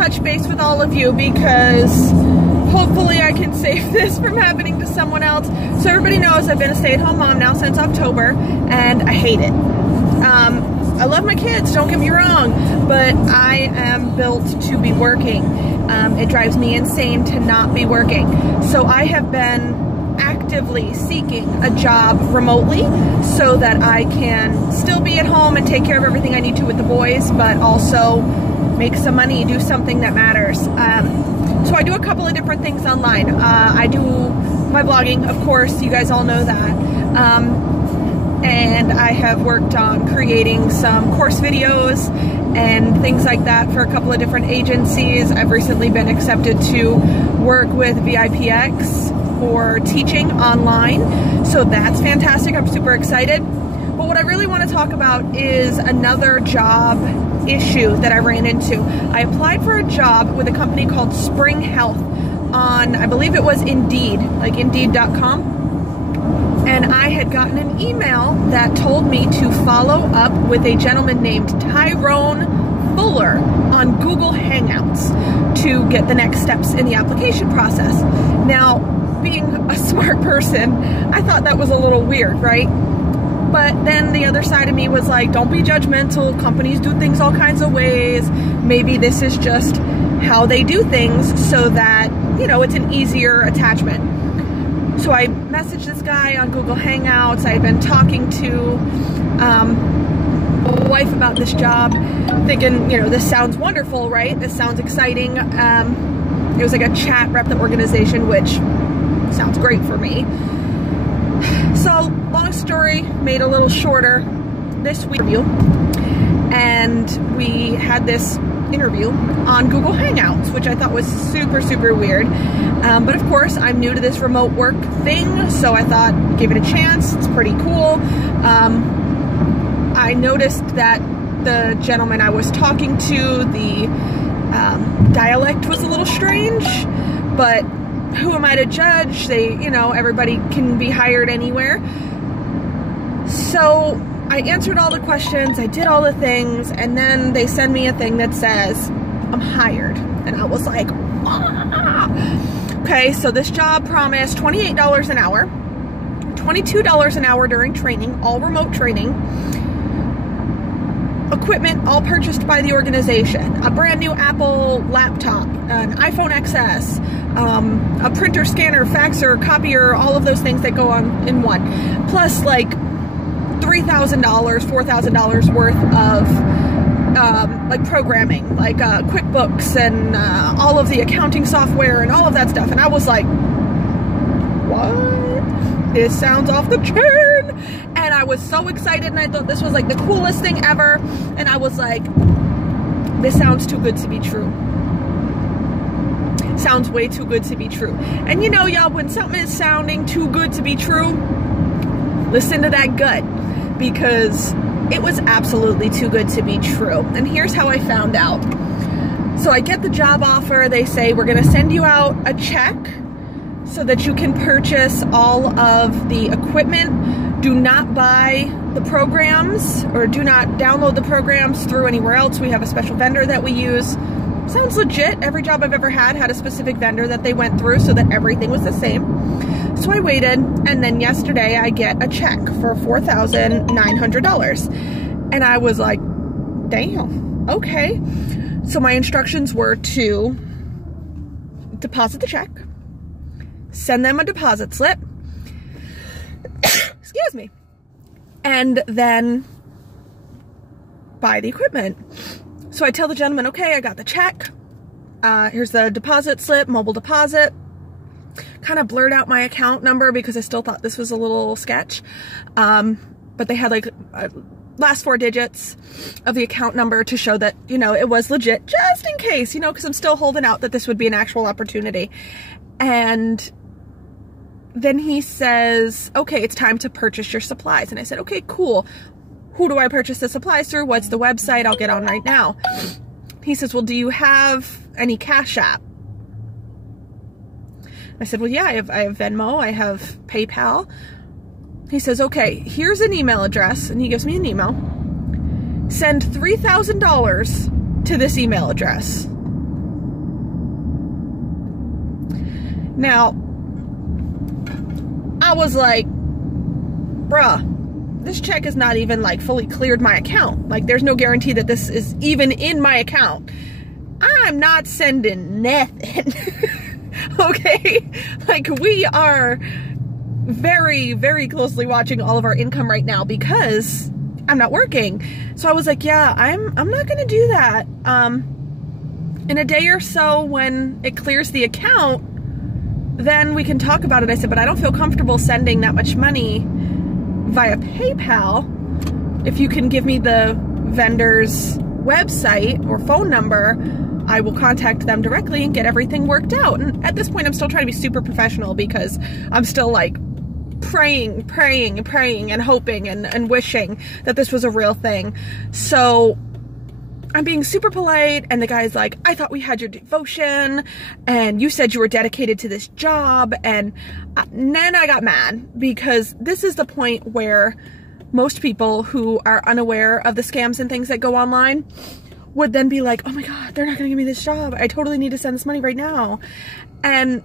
touch base with all of you because hopefully I can save this from happening to someone else. So everybody knows I've been a stay-at-home mom now since October, and I hate it. I love my kids, don't get me wrong, but I am built to be working. It drives me insane to not be working. So I have been actively seeking a job remotely so that I can still be at home and take care of everything I need to with the boys, but also make some money, do something that matters. So I do a couple of different things online. I do my vlogging, of course, you guys all know that. And I have worked on creating some course videos and things like that for a couple of different agencies. I've recently been accepted to work with VIPX for teaching online, so that's fantastic. I'm super excited. But what I really want to talk about is another job issue that I ran into. I applied for a job with a company called Spring Health on, I believe it was Indeed, like Indeed.com. And I had gotten an email that told me to follow up with a gentleman named Tyrone Fuller on Google Hangouts to get the next steps in the application process. Now, being a smart person, I thought that was a little weird, right? But then the other side of me was like, don't be judgmental. Companies do things all kinds of ways. Maybe this is just how they do things so that, you know, it's an easier attachment. So I messaged this guy on Google Hangouts. I had been talking to my wife about this job, thinking, you know, this sounds wonderful, right? This sounds exciting. It was like a chat rep the organization, which sounds great for me. So, long story made a little shorter, this week and we had this interview on Google Hangouts, which I thought was super, super weird. But of course, I'm new to this remote work thing, so I thought, give it a chance. It's pretty cool. I noticed that the gentleman I was talking to, the dialect was a little strange, but who am I to judge? They, you know, everybody can be hired anywhere. So I answered all the questions, I did all the things, and then they send me a thing that says, I'm hired. And I was like, ah. Okay, so this job promised $28 an hour, $22 an hour during training, all remote training, equipment all purchased by the organization, a brand new Apple laptop, an iPhone XS, a printer, scanner, faxer, copier, all of those things that go on in one, plus like $3,000, $4,000 worth of like programming, like QuickBooks and all of the accounting software and all of that stuff. And I was like, what? This sounds off the chain. And I was so excited, and I thought this was like the coolest thing ever. And I was like, this sounds too good to be true. Sounds way too good to be true. And you know, y'all, when something is sounding too good to be true, listen to that gut, because it was absolutely too good to be true. And here's how I found out. So I get the job offer. They say, we're going to send you out a check so that you can purchase all of the equipment. Do not buy the programs, or do not download the programs through anywhere else. We have a special vendor that we use. Sounds legit. Every job I've ever had a specific vendor that they went through so that everything was the same. So I waited, and then yesterday I get a check for $4,900. And I was like, damn, okay. So my instructions were to deposit the check, send them a deposit slip, excuse me, and then buy the equipment. So I tell the gentleman, okay, I got the check. Here's the deposit slip, mobile deposit. Kind of blurred out my account number because I still thought this was a little sketch. But they had like last 4 digits of the account number to show that, you know, it was legit, just in case, you know, because I'm still holding out that this would be an actual opportunity. And then he says, okay, it's time to purchase your supplies. And I said, okay, cool. Who do I purchase the supplies through? What's the website? I'll get on right now. He says, well, do you have any Cash App? I said, well, yeah, I have Venmo, I have PayPal. He says, okay, here's an email address, and he gives me an email. Send $3,000 to this email address. Now, I was like, bruh, this check is not even like fully cleared my account. Like, there's no guarantee that this is even in my account. I'm not sending nothing. Okay? Like, we are very, very closely watching all of our income right now because I'm not working. So I was like, yeah, I'm not gonna do that. In a day or so, when it clears the account, then we can talk about it. I said, but I don't feel comfortable sending that much money via PayPal. If you can give me the vendor's website or phone number, I will contact them directly and get everything worked out. And at this point, I'm still trying to be super professional because I'm still like praying and hoping and wishing that this was a real thing. So I'm being super polite, and the guy's like, I thought we had your devotion, and you said you were dedicated to this job. And then I got mad because this is the point where most people who are unaware of the scams and things that go online would then be like, oh my God, they're not gonna give me this job. I totally need to send this money right now. And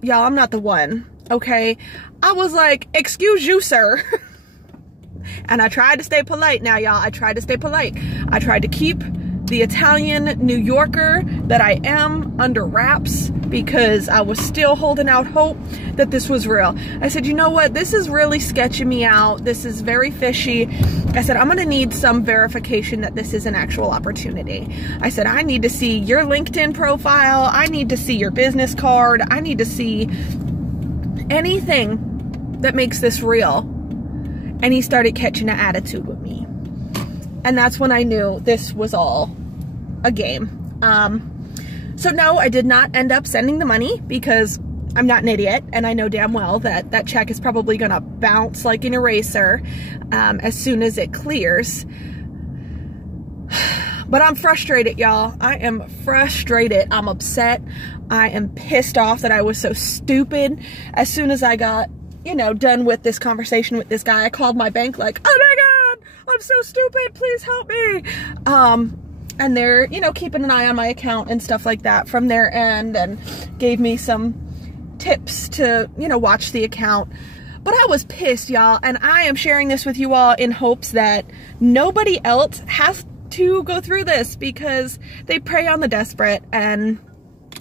y'all, I'm not the one, okay? I was like, excuse you, sir. And I tried to stay polite now, y'all. I tried to stay polite. I tried to keep the Italian New Yorker that I am under wraps because I was still holding out hope that this was real. I said, you know what? This is really sketching me out. This is very fishy. I said, I'm gonna need some verification that this is an actual opportunity. I said, I need to see your LinkedIn profile. I need to see your business card. I need to see anything that makes this real. And he started catching an attitude with me. And that's when I knew this was all a game. So no, I did not end up sending the money because I'm not an idiot. And I know damn well that that check is probably gonna bounce like an eraser as soon as it clears. But I'm frustrated, y'all. I am frustrated. I'm upset. I am pissed off that I was so stupid. As soon as I got, you know, done with this conversation with this guy, I called my bank like, oh my God, I'm so stupid, please help me. And they're, you know, keeping an eye on my account and stuff like that from their end, and gave me some tips to, you know, watch the account. But I was pissed, y'all, and I am sharing this with you all in hopes that nobody else has to go through this, because they prey on the desperate. And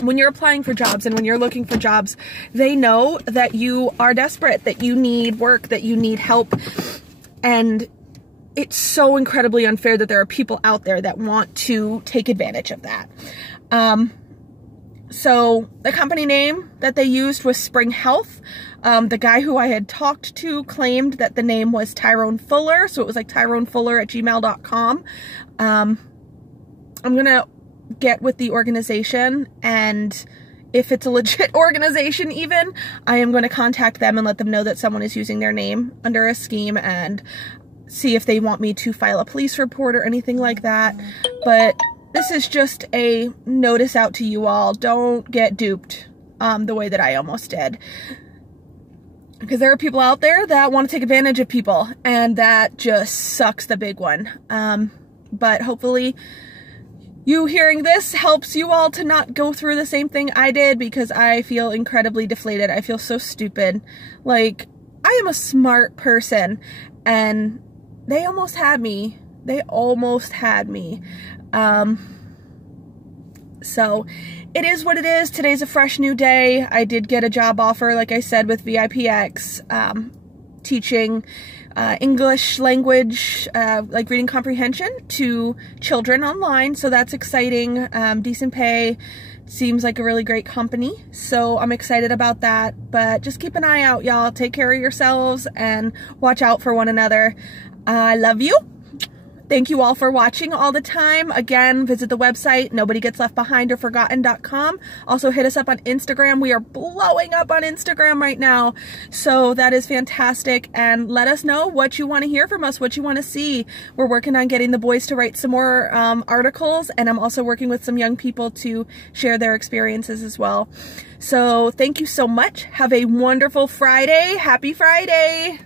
when you're applying for jobs and when you're looking for jobs, they know that you are desperate, that you need work, that you need help. And it's so incredibly unfair that there are people out there that want to take advantage of that. So the company name that they used was Spring Health. The guy who I had talked to claimed that the name was Tyrone Fuller. So it was like tyronefuller@gmail.com. I'm going to get with the organization, and if it's a legit organization even, I am going to contact them and let them know that someone is using their name under a scheme, and see if they want me to file a police report or anything like that. But this is just a notice out to you all. Don't get duped the way that I almost did. Because there are people out there that want to take advantage of people, and that just sucks the big one. But hopefully you hearing this helps you all to not go through the same thing I did, because I feel incredibly deflated. I feel so stupid. Like, I am a smart person, and they almost had me. They almost had me. So it is what it is. Today's a fresh new day. I did get a job offer, like I said, with VIPX, teaching English language, like reading comprehension to children online. So that's exciting. Decent pay. Seems like a really great company. So I'm excited about that. But just keep an eye out, y'all. Take care of yourselves and watch out for one another. I love you. Thank you all for watching all the time. Again, visit the website, nobodygetsleftbehindorforgotten.com. Also hit us up on Instagram. We are blowing up on Instagram right now. So that is fantastic. And let us know what you want to hear from us, what you want to see. We're working on getting the boys to write some more articles. And I'm also working with some young people to share their experiences as well. So thank you so much. Have a wonderful Friday. Happy Friday.